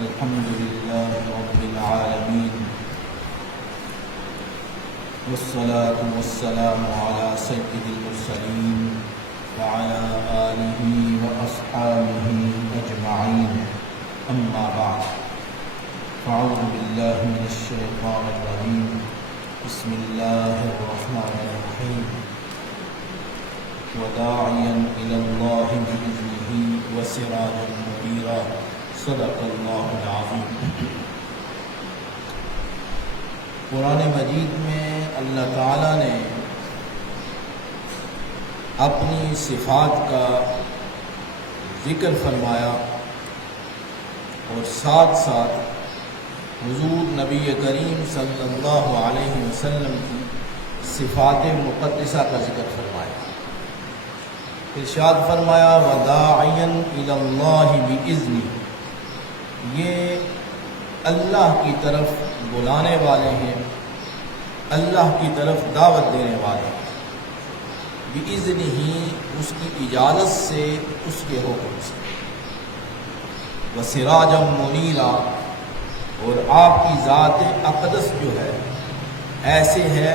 الحمد لله رب العالمين والصلاة والسلام على سيد المرسلين وعلى آله وأصحابه أجمعين أما بعد فأعوذ بالله من الشيطان الرجيم بسم الله الرحمن الرحيم وداعيا إلى الله بإذنه وسراجا منيرا صدق اللہ العظیم۔ قرآن مجید میں اللہ تعالیٰ نے اپنی صفات کا ذکر فرمایا اور ساتھ ساتھ حضور نبی کریم صلی اللہ علیہ وسلم کی صفات مقدسہ کا ذکر فرمایا۔ ارشاد فرمایا وداعیا الی اللہ بإذنہ، یہ اللہ کی طرف بلانے والے ہیں، اللہ کی طرف دعوت دینے والے ہیں، بِإِذْنِهِ، اس کی اجازت سے، اس کے حکم سے، وَسِرَاجًا مُنِيرًا، اور آپ کی ذات اقدس جو ہے ایسے ہے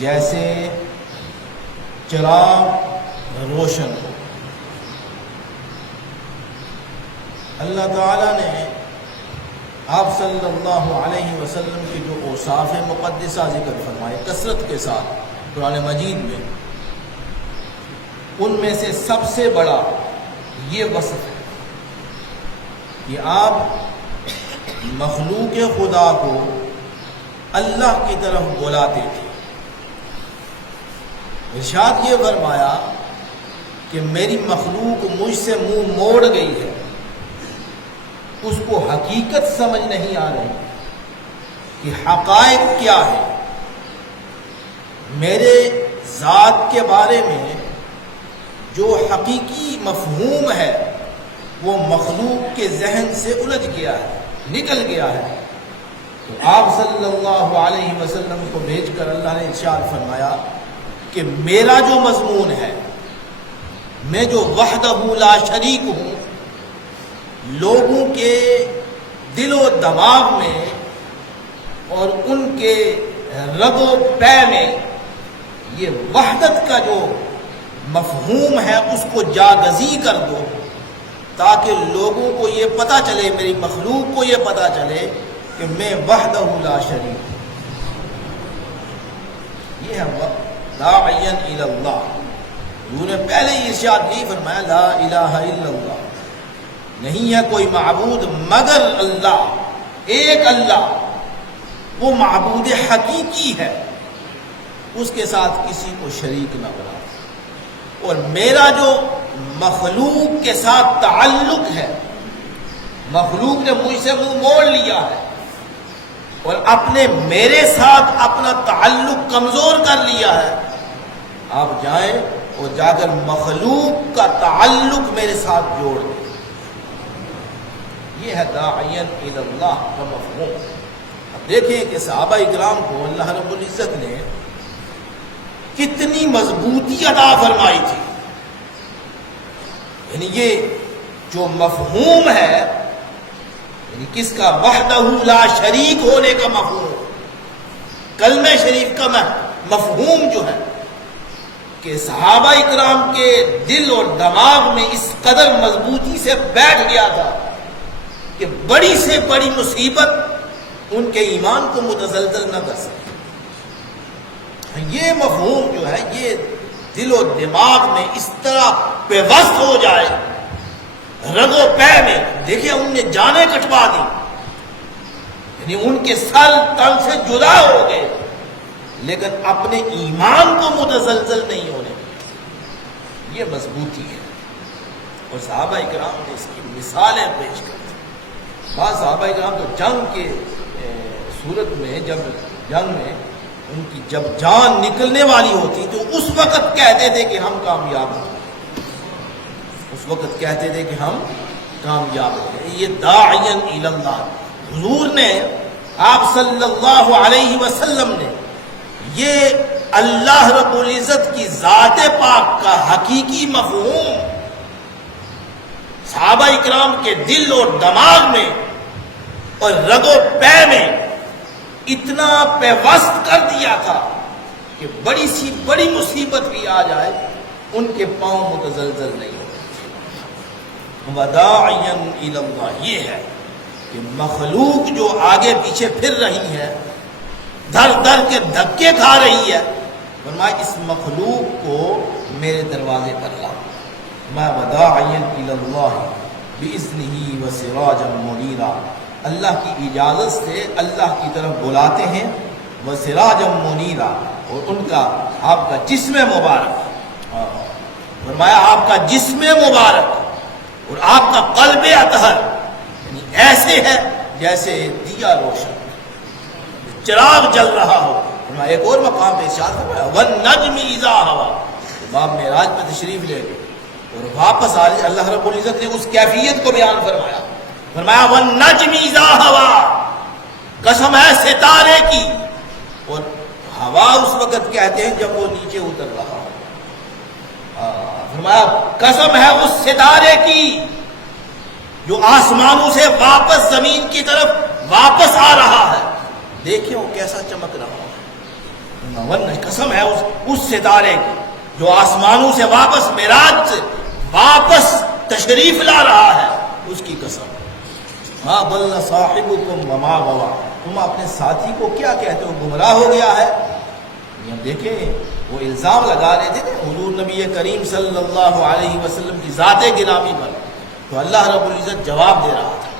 جیسے چراغ روشن ہو۔ اللہ تعالیٰ نے آپ صلی اللہ علیہ وسلم کے جو اوصاف مقدسہ ذکر فرمائے کثرت کے ساتھ قرآن مجید میں، ان میں سے سب سے بڑا یہ وصف ہے کہ آپ مخلوق خدا کو اللہ کی طرف بلاتے تھے۔ ارشاد یہ فرمایا کہ میری مخلوق مجھ سے منہ موڑ گئی ہے، اس کو حقیقت سمجھ نہیں آ رہی کہ حقائق کیا ہے۔ میرے ذات کے بارے میں جو حقیقی مفہوم ہے وہ مخلوق کے ذہن سے الجھ گیا ہے، نکل گیا ہے۔ تو آپ صلی اللہ علیہ وسلم کو بھیج کر اللہ نے ارشاد فرمایا کہ میرا جو مضمون ہے، میں جو وحدہ لا شریک ہوں، لوگوں کے دل و دماغ میں اور ان کے رگ و پے میں یہ وحدت کا جو مفہوم ہے اس کو جاگزی کر دو، تاکہ لوگوں کو یہ پتہ چلے، میری مخلوق کو یہ پتہ چلے کہ میں وحدہ لا شریک ہوں۔ یہ ہے داعیا الی اللہ۔ انہوں نے پہلے ہی ارشاد نہیں فرمایا لا الہ الا اللہ، نہیں ہے کوئی معبود مگر اللہ، ایک اللہ، وہ معبود حقیقی ہے، اس کے ساتھ کسی کو شریک نہ بنا۔ اور میرا جو مخلوق کے ساتھ تعلق ہے، مخلوق نے مجھ سے منہ موڑ لیا ہے اور اپنے میرے ساتھ اپنا تعلق کمزور کر لیا ہے، آپ جائیں اور جا کر مخلوق کا تعلق میرے ساتھ جوڑ دیں۔ یہ ہے داعیا الی اللہ کا مفہوم۔ اب دیکھیں کہ صحابہ اکرام کو اللہ رب العزت نے کتنی مضبوطی عطا فرمائی تھی۔ یعنی یہ جو مفہوم ہے، یعنی کس کا؟ وحدہ لا شریک ہونے کا مفہوم، کلمہ شریف کا مفہوم جو ہے کہ صحابہ اکرام کے دل اور دماغ میں اس قدر مضبوطی سے بیٹھ گیا تھا کہ بڑی سے بڑی مصیبت ان کے ایمان کو متزلزل نہ کر سکے۔ یہ مفہوم جو ہے یہ دل و دماغ میں اس طرح پیوست ہو جائے، رگ و پے میں، دیکھیں ان نے جانیں کٹوا دی، یعنی ان کے سر تن سے جدا ہو گئے، لیکن اپنے ایمان کو متزلزل نہیں ہونے دیا۔ یہ مضبوطی ہے، اور صحابہ اکرام نے اس کی مثالیں پیش کر دی۔ بعض صحابہ اکرام تو جنگ کے صورت میں، جب جنگ میں ان کی جب جان نکلنے والی ہوتی تو اس وقت کہتے تھے کہ ہم کامیاب ہیں، اس وقت کہتے تھے کہ ہم کامیاب ہیں۔ یہ داعیا الی اللہ، حضور نے، آپ صلی اللہ علیہ وسلم نے یہ اللہ رب العزت کی ذات پاک کا حقیقی مفہوم صحابہ اکرام کے دل اور دماغ میں اور رگ و پے میں اتنا پیوست کر دیا تھا کہ بڑی سی بڑی مصیبت بھی آ جائے ان کے پاؤں متزلزل نہیں ہوتے۔ وداعیا الی اللہ، یہ ہے کہ مخلوق جو آگے پیچھے پھر رہی ہے، دھر دھر کے دھکے کھا رہی ہے، فرمایا اس مخلوق کو میرے دروازے پر لاؤ۔ میں وداعیا الی اللہ باذنہ وسراجا منیرا، اللہ کی اجازت سے اللہ کی طرف بلاتے ہیں، وسراجا منیرا، اور ان کا آپ کا جسم مبارک، فرمایا آپ کا جسم مبارک اور آپ کا قلب اطہر یعنی ایسے ہے جیسے دیا روشن، چراغ جل رہا ہو۔ ایک اور مقام پہ ارشاد فرمایا والنجم اذا ہوا، باب معراج پہ تشریف لے گئے اور واپس آ رہے، اللہ رب العزت نے اس کیفیت کو بیان فرمایا، فرمایا والنجم اذا ہوا، قسم ہے ستارے کی، اور ہوا اس وقت کہتے ہیں جب وہ نیچے اتر رہا ہو، فرمایا قسم ہے اس ستارے کی جو آسمانوں سے واپس زمین کی طرف واپس آ رہا ہے، دیکھیں وہ کیسا چمک رہا ہے، قسم ہے اس ستارے کی جو آسمانوں سے واپس معراج سے واپس تشریف لا رہا ہے، اس کی قسم۔ ما ضل صاحبکم وما غوی، تم اپنے ساتھی کو کیا کہتے ہو گمراہ ہو گیا ہے؟ دیکھیں وہ الزام لگا رہے تھے حضور نبی کریم صلی اللہ علیہ وسلم کی ذات گرامی پر، تو اللہ رب العزت جواب دے رہا تھا،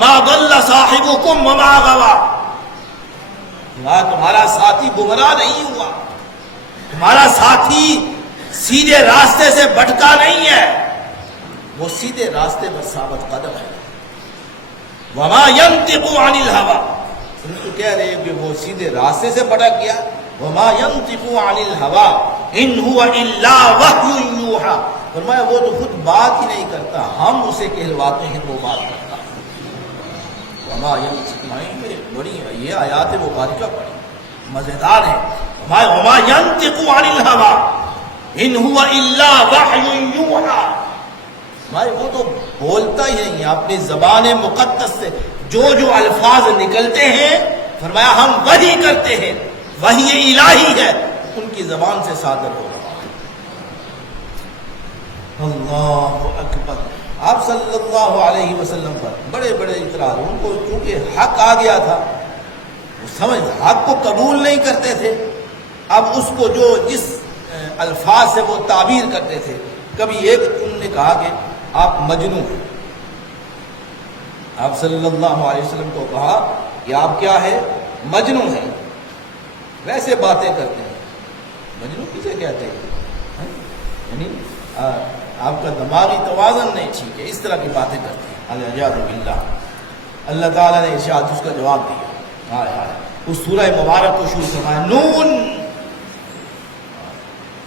ما ضل صاحبکم وما غوی، تمہارا ساتھی گمراہ نہیں ہوا، تمہارا ساتھی سیدھے راستے سے بھٹکا نہیں ہے، وہ سیدھے راستے پر ثابت قدم ہے۔ وما ينطق عن الهوى، تم تو کہہ رہے ہو کہ وہ سیدھے راستے سے بھٹک گیا، وما ينطق عن الهوى ان هو الا وحی یوحى، فرمایا وہ تو خود بات ہی نہیں کرتا، ہم اسے کہلواتے ہیں وہ بات کرتا۔ وما ينطق، بڑی یہ آیات مبارکہ بڑی مزیدار ہے، وما ينطق عن الهوى ان هو الا وحی یوحى، بھائی وہ تو بولتا ہی نہیں ہے، اپنی زبان مقدس سے جو الفاظ نکلتے ہیں فرمایا ہم وحی کرتے ہیں، وحی الہی ہے، ان کی زبان سے صادر ہو رہا ہے۔ اللہ اکبر، آپ صلی اللہ علیہ وسلم پر بڑے بڑے اعتراض، ان کو چونکہ حق آ گیا تھا، وہ سمجھ حق کو قبول نہیں کرتے تھے، اب اس کو جو جس الفاظ سے وہ تعبیر کرتے تھے، کبھی ایک انہوں نے کہا کہ آپ مجنون ہیں، آپ صلی اللہ علیہ وسلم کو کہا کہ آپ کیا ہے، مجنون ہیں، ویسے باتیں کرتے ہیں، مجنون کسے کہتے ہیں، یعنی آپ کا دماغی توازن نہیں ٹھیک ہے، اس طرح کی باتیں کرتے ہیں، الیاذ باللہ۔ اللہ تعالیٰ نے ارشاد اس کا جواب دیا، اس سورہ مبارک کو شروع فرمایا نون،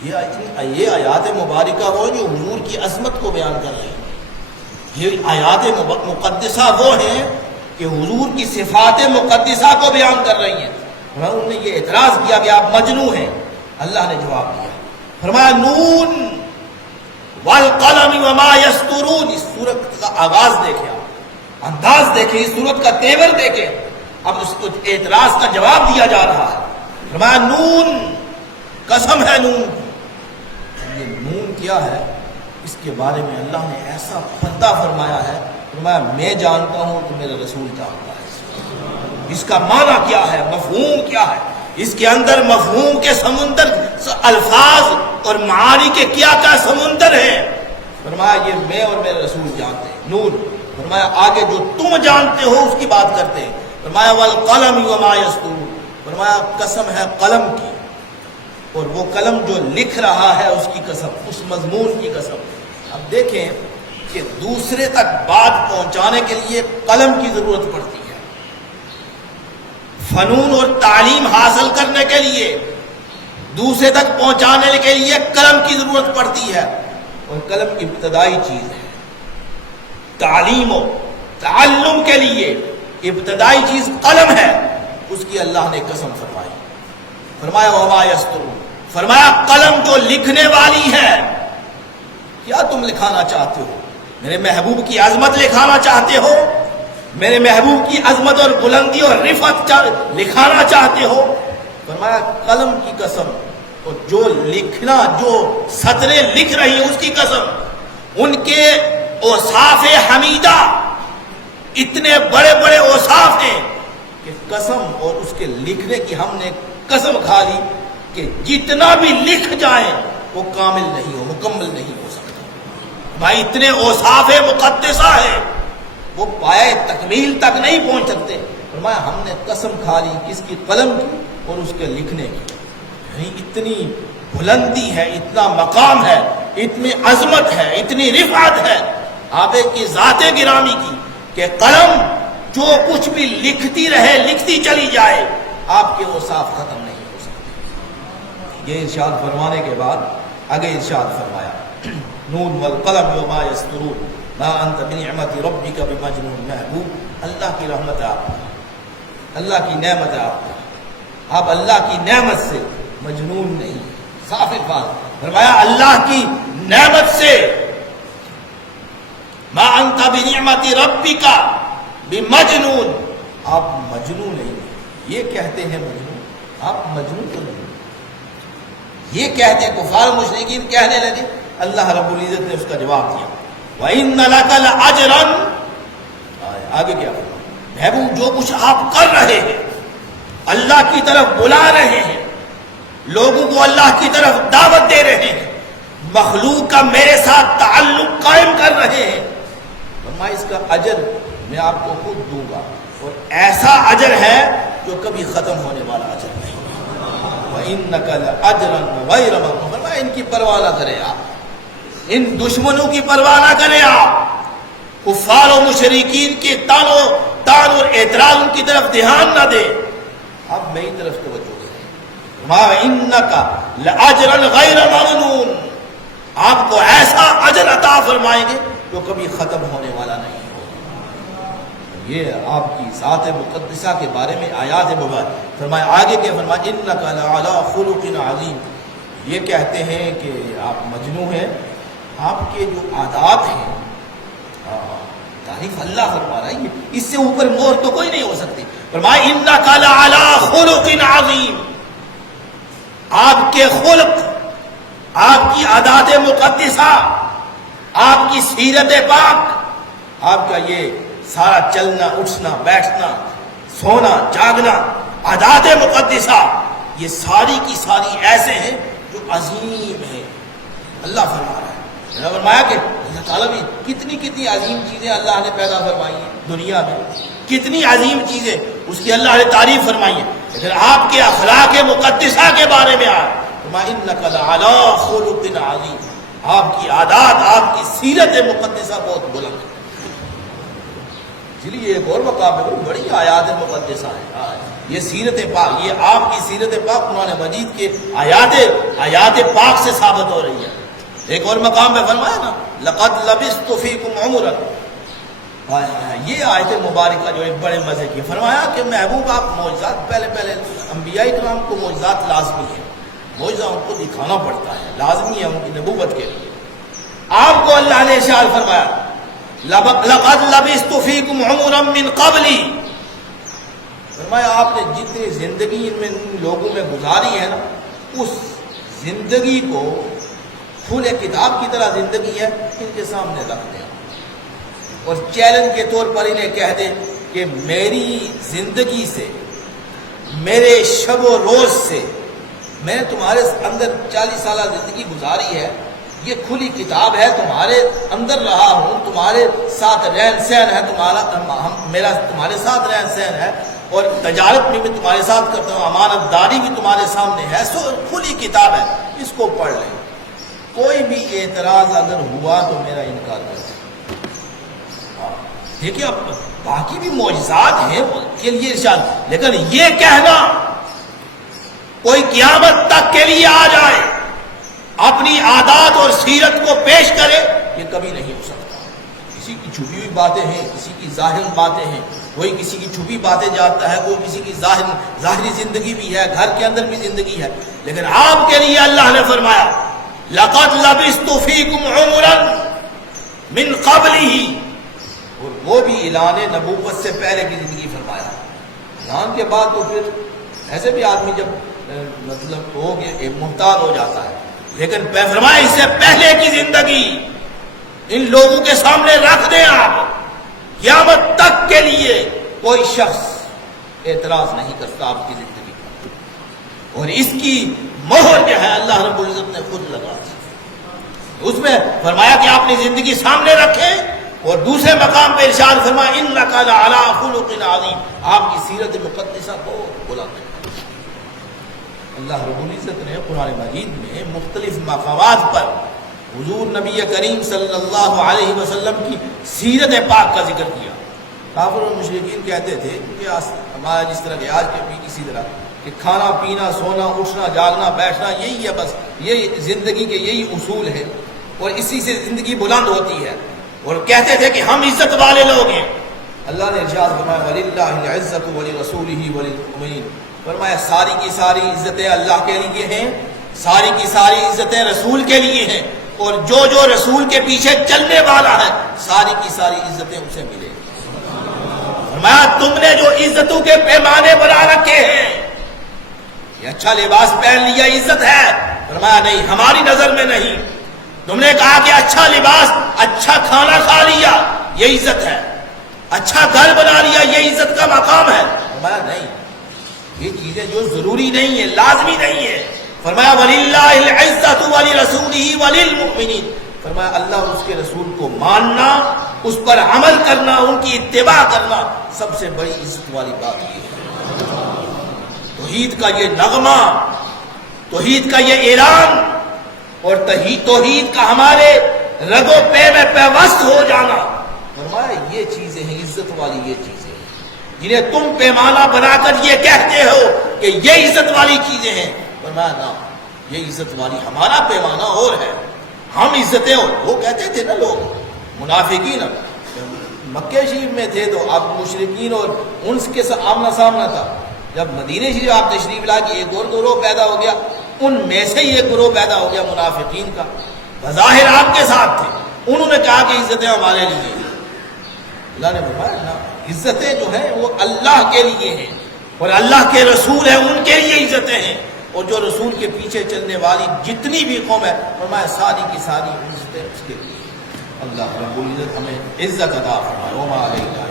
یہ آیات مبارکہ وہ جو حضور کی عظمت کو بیان کر رہے ہیں، یہ آیات مقدسہ وہ ہیں کہ حضور کی صفات مقدسہ کو بیان کر رہی ہیں۔ انہوں نے یہ اعتراض کیا کہ آپ مجنون ہیں، اللہ نے جواب دیا، فرمایا نون والقلم وما یسطرون، اس سورت کا آغاز دیکھیں، آپ انداز دیکھیں، اس سورت کا تیور دیکھیں، اب اس کو اعتراض کا جواب دیا جا رہا ہے، فرمایا نون، قسم ہے نون کی۔ یہ نون کیا ہے، اس کے بارے میں اللہ نے ایسا پردہ فرمایا ہے، فرمایا میں جانتا ہوں تو میرا رسول جانتا ہے، اس کا معنی کیا ہے، مفہوم کیا ہے، اس کے اندر مفہوم کے سمندر، الفاظ اور معانی کے کیا کیا سمندر ہیں، فرمایا یہ میں اور میرے رسول جانتے ہیں۔ نون، فرمایا آگے جو تم جانتے ہو اس کی بات کرتے ہیں، فرمایا والقلم وما یسطرون، فرمایا قسم ہے قلم کی اور وہ قلم جو لکھ رہا ہے اس کی قسم، اس مضمون کی قسم۔ اب دیکھیں کہ دوسرے تک بات پہنچانے کے لیے قلم کی ضرورت پڑتی ہے، فنون اور تعلیم حاصل کرنے کے لیے دوسرے تک پہنچانے کے لیے قلم کی ضرورت پڑتی ہے، اور قلم ابتدائی چیز ہے۔ تعلیم و تعلم کے لیے ابتدائی چیز قلم ہے، اس کی اللہ نے قسم فرمائی، فرمایا وما یسطرون، فرمایا قلم جو لکھنے والی ہے، کیا تم لکھانا چاہتے ہو؟ میرے محبوب کی عظمت لکھانا چاہتے ہو؟ میرے محبوب کی عظمت اور بلندی اور رفعت لکھانا چاہتے ہو؟ فرمایا قلم کی قسم، اور جو لکھنا، جو سطریں لکھ رہی ہیں اس کی قسم، ان کے اوصاف حمیدہ اتنے بڑے بڑے اوصاف ہیں کہ قسم، اور اس کے لکھنے کی ہم نے قسم کھا لی کہ جتنا بھی لکھ جائیں وہ کامل نہیں ہو، مکمل نہیں ہو سکتا۔ بھائی اتنے اوصاف مقدسہ ہے، وہ پائے تکمیل تک نہیں پہنچ سکتے۔ فرمایا ہم نے قسم کھا لی کس کی؟ قلم کی اور اس کے لکھنے کی۔ یعنی اتنی بلندی ہے، اتنا مقام ہے، اتنی عظمت ہے، اتنی رفعت ہے آپ کی ذات گرامی کی کہ قلم جو کچھ بھی لکھتی رہے، لکھتی چلی جائے، آپ کے اوصاف ختم نہیں ہو سکتے۔ یہ ارشاد فرمانے کے بعد آگے ارشاد فرمایا نون والقلم وما یسطرون ما انت بنعمت ربک بمجنون۔ محبوب اللہ کی رحمت ہے آپ پر، اللہ کی نعمت ہے آپ پر، آپ اللہ کی نعمت سے مجنون نہیں۔ صاف الفاظ فرمایا اللہ کی نعمت سے، ما انت بنعمت ربک بمجنون، آپ مجنون نہیں۔ یہ کہتے ہیں مجنون، آپ مجنون تو نہیں۔ یہ کہتے ہیں کفار مشرکین کہنے لگے، اللہ رب العزت نے اس کا جواب دیا وَإِنَّ لَكَ لَأَجْرًا۔ آگے کیا محبوب جو کچھ آپ کر رہے ہیں، اللہ کی طرف بلا رہے ہیں، لوگوں کو اللہ کی طرف دعوت دے رہے ہیں، مخلوق کا میرے ساتھ تعلق قائم کر رہے ہیں، فرمایا اس کا اجر میں آپ کو خود دوں گا، اور ایسا اجر ہے جو کبھی ختم ہونے والا اجر نہیں۔ وَإِنَّكَ لَأَجْرًا غَيْرَ مَمْنُونٍ۔ فرمایا ان کی پرواہ نہ کرے آپ، ان دشمنوں کی پرواہ نہ کرے آپ، کفار و مشرکین کے تان اور اعتراض ان کی طرف دھیان نہ دے، آپ میری طرف توجہ دیں۔ وَإِنَّكَ لَأَجْرًا غَيْرَ مَمْنُونٍ، آپ کو ایسا اجر عطا فرمائیں گے جو کبھی ختم ہونے والا نہیں ہوگا۔ یہ آپ کی ذات مقدسہ کے بارے میں آیات مبارک۔ فرمایا آگے کے فرمایا إِنَّكَ لَعَلَىٰ خُلُقٍ عَظِيمٍ۔ یہ کہتے ہیں کہ آپ مجنون ہیں، آپ کے جو عادات ہیں، تعریف اللہ فرما رہا ہے، اس سے اوپر مور تو کوئی نہیں ہو سکتی۔ فرمایا إِنَّكَ لَعَلَىٰ خُلُقٍ عَظِيمٍ، آپ کے خلق، آپ کی عادات مقدسہ، آپ کی سیرت پاک، آپ کا یہ سارا چلنا اٹھنا بیٹھنا سونا جاگنا، عادات مقدسہ، یہ ساری کی ساری ایسے ہیں جو عظیم ہیں۔ اللہ فرما رہا ہے، فرمایا کہ اللہ تعالیٰ بھی کتنی عظیم چیزیں اللہ نے پیدا فرمائی ہیں دنیا میں، کتنی عظیم چیزیں اس کی اللہ نے تعریف فرمائی ہے، لیکن آپ کے اخلاق مقدسہ کے بارے میں آیا فرمایا إِنَّكَ لَعَلَىٰ خُلُقٍ عَظِيمٍ، آپ کی عادات، آپ کی سیرت مقدسہ بہت بلند ہے۔ اس لیے ایک اور مقام ہے، بڑی آیات مقدسہ ہے، یہ سیرت پاک، یہ آپ کی سیرت پاک قرآن مجید کے آیات پاک سے ثابت ہو رہی ہے۔ ایک اور مقام میں فرمایا نا لَقَدْ لَبِثْتُ فِيكُمْ عُمُرًا، یہ آیت مبارکہ جو ایک بڑے مزے کی، فرمایا کہ محبوب آپ معجزات، پہلے انبیاء کرام کو معجزات لازمی ہیں، معجزہ ان کو دکھانا پڑتا ہے، لازمی ہے ان کی نبوت کے لیے۔ آپ کو اللہ نے ارشاد فرمایا لَقَدْ لَبِثْتُ فِيكُمْ عُمُرًا مِّن قَبْلِ، فرمایا آپ نے جتنی زندگی ان میں لوگوں میں گزاری ہے نا، اس زندگی کو پھول کتاب کی طرح زندگی ہے ان کے سامنے رکھ دیں اور چیلنج کے طور پر انہیں کہہ دیں کہ میری زندگی سے، میرے شب و روز سے، میں نے تمہارے اندر 40 سالہ زندگی گزاری ہے، یہ کھلی کتاب ہے، تمہارے اندر رہا ہوں، تمہارے ساتھ رہن سہن ہے، میرا تمہارے ساتھ رہن سہن ہے، اور تجارت میں بھی تمہارے ساتھ کرتا ہوں، امانت داری بھی تمہارے سامنے ہے، سو کھلی کتاب ہے، اس کو پڑھ لیں، کوئی بھی اعتراض اگر ہوا تو میرا انکار کر دیں۔ دیکھیے اب باقی بھی معجزات ہیں کے لیے ارشاد، لیکن یہ کہنا کوئی قیامت تک کے لیے آ جائے اپنی عادات اور سیرت کو پیش کرے، یہ کبھی نہیں ہو سکتا۔ کسی کی چھپی ہوئی باتیں ہیں، کسی کی ظاہر باتیں ہیں، کوئی کسی کی چھپی باتیں جانتا ہے، کوئی کسی کی ظاہری زندگی بھی ہے، گھر کے اندر بھی زندگی ہے، لیکن آپ کے لیے اللہ نے فرمایا لَقَدْ لَبِثْتُ فِيكُمْ عُمُرًا مِّن قَبْلِهِ، اور وہ بھی اعلان نبوت سے پہلے کی زندگی فرمایا. اعلان کے بعد تو پھر ایسے بھی آدمی جب مطلب ہو کہ محتاط ہو جاتا ہے، لیکن فرمایا اس سے پہلے کی زندگی ان لوگوں کے سامنے رکھ دیں آپ، قیامت تک کے لیے کوئی شخص اعتراض نہیں کرتا آپ کی زندگی پر. اور اس کی مہر جو ہے اللہ رب العزت نے خود لگا دی. اس میں فرمایا کہ آپ نے زندگی سامنے رکھیں، اور دوسرے مقام پہ ارشاد فرمایا انک لعلی خلق عظیم، آپ کی سیرت مقدسہ کو بلند ہے. اللہ رب العزت نے قرآن مجید میں مختلف مقامات پر حضور نبی کریم صلی اللہ علیہ وسلم کی سیرت پاک کا ذکر کیا. کافر اور مشرکین کہتے تھے کہ ہمارا جس طرح کہ آج کے بھی کسی طرح کہ کھانا پینا سونا اٹھنا جاگنا بیٹھنا یہی ہے، بس یہی زندگی کے یہی اصول ہے اور اسی سے زندگی بلند ہوتی ہے، اور کہتے تھے کہ ہم عزت والے لوگ ہیں. اللہ نے ارشاد فرمایا وَلِلَّهِ الْعِزَّةُ وَلِرَسُولِهِ وَلِلْمُؤْمِنِينَ، فرمایا ساری کی ساری عزتیں اللہ کے لیے ہیں، ساری کی ساری عزتیں رسول کے لیے ہیں، اور جو رسول کے پیچھے چلنے والا ہے ساری کی ساری عزتیں اسے ملے. فرمایا تم نے جو عزتوں کے پیمانے بنا رکھے ہیں، یہ اچھا لباس پہن لیا عزت ہے، فرمایا نہیں، ہماری نظر میں نہیں. تم نے کہا کہ اچھا لباس اچھا کھانا کھا لیا یہ عزت ہے، اچھا گھر بنا لیا یہ عزت کا مقام ہے، فرمایا نہیں، یہ چیزیں جو ضروری نہیں ہے لازمی نہیں ہے. فرمایا وَلِلَّهِ الْعِزَّةُ وَلِرَسُولِهِ وَلِلْمُؤْمِنِينَ، فرمایا اللہ اور اس کے رسول کو ماننا، اس پر عمل کرنا، ان کی اتباع کرنا سب سے بڑی عزت والی بات یہ ہے. توحید کا یہ نغمہ، توحید کا یہ اعلان اور توحید کا ہمارے رگ و پے میں پیوست ہو جانا، فرمایا یہ چیزیں ہیں عزت والی، یہ چیزیں ہیں جنہیں تم پیمانہ بنا کر یہ کہتے ہو کہ یہ عزت والی چیزیں ہیں. فرمایا نہ، یہ عزت والی ہمارا پیمانہ اور ہے، ہم عزتیں. وہ کہتے تھے نا لوگ منافقین مکہ شریف میں تھے تو اب مشرکین اور ان کے ساتھ آمنا سامنا تھا. جب مدینہ شریف آپ تشریف لائے کہ ایک اور گروہ پیدا ہو گیا، ان میں سے ہی ایک گروہ پیدا ہو گیا منافقین کا، بظاہر آپ کے ساتھ تھے، انہوں نے کہا کہ عزتیں ہمارے لیے ہیں. اللہ نے فرمایا نا، عزتیں جو ہیں وہ اللہ کے لیے ہیں اور اللہ کے رسول ہیں ان کے لیے عزتیں ہیں، اور جو رسول کے پیچھے چلنے والی جتنی بھی قوم ہے فرمایا ساری کی ساری عزتیں اس کے لیے. اللہ رب العزت ہمیں عزت عطا فرمائے. وما علینا